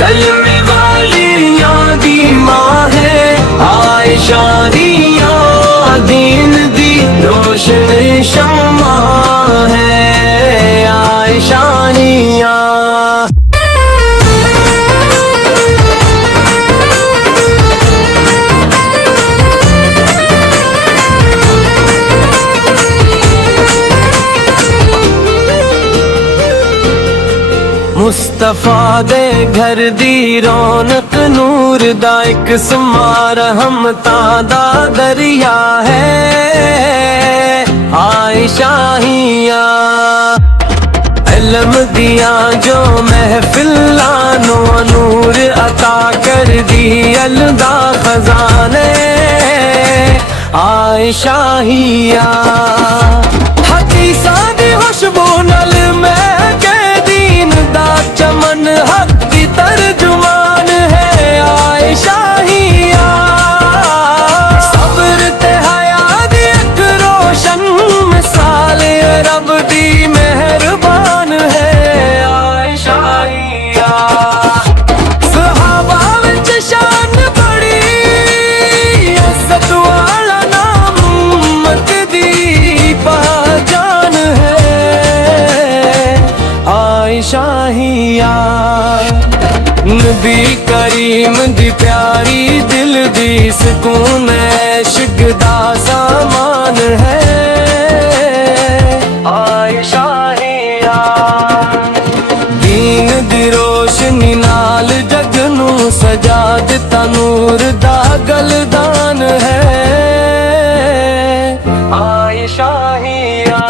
कलमे वालियां दी मां है आयशा दिया दीन दी रोशन शम्मा है आयशा दिया। मुस्तफा दे घर दी रौनक नूर दा एक समार रहमता दा दरिया है आयशा हिया। इल्म दिया जो महफिलां नो नूर अता कर दी अलदा खजाने आयशा हिया। हदीसां दी खुशबू नाल महके दीन दा चमन हक दी तर्जुमान है आयशा हिया। सब्र ते हया दी एक रोशन मिसाल रब दी मेहरबान है आयशा हिया। सहाबा विच शान बड़ी इज्जत वाला नाम उम्मत दी पहचान है आयशा हिया। नबी करीम दी प्यारी दिल दी सुकून इश्क दा सामान है आयशा हिया। दीन दी रोशनी नाल जग नू सजा दिता नूर दा गलदान है आयशा हिया।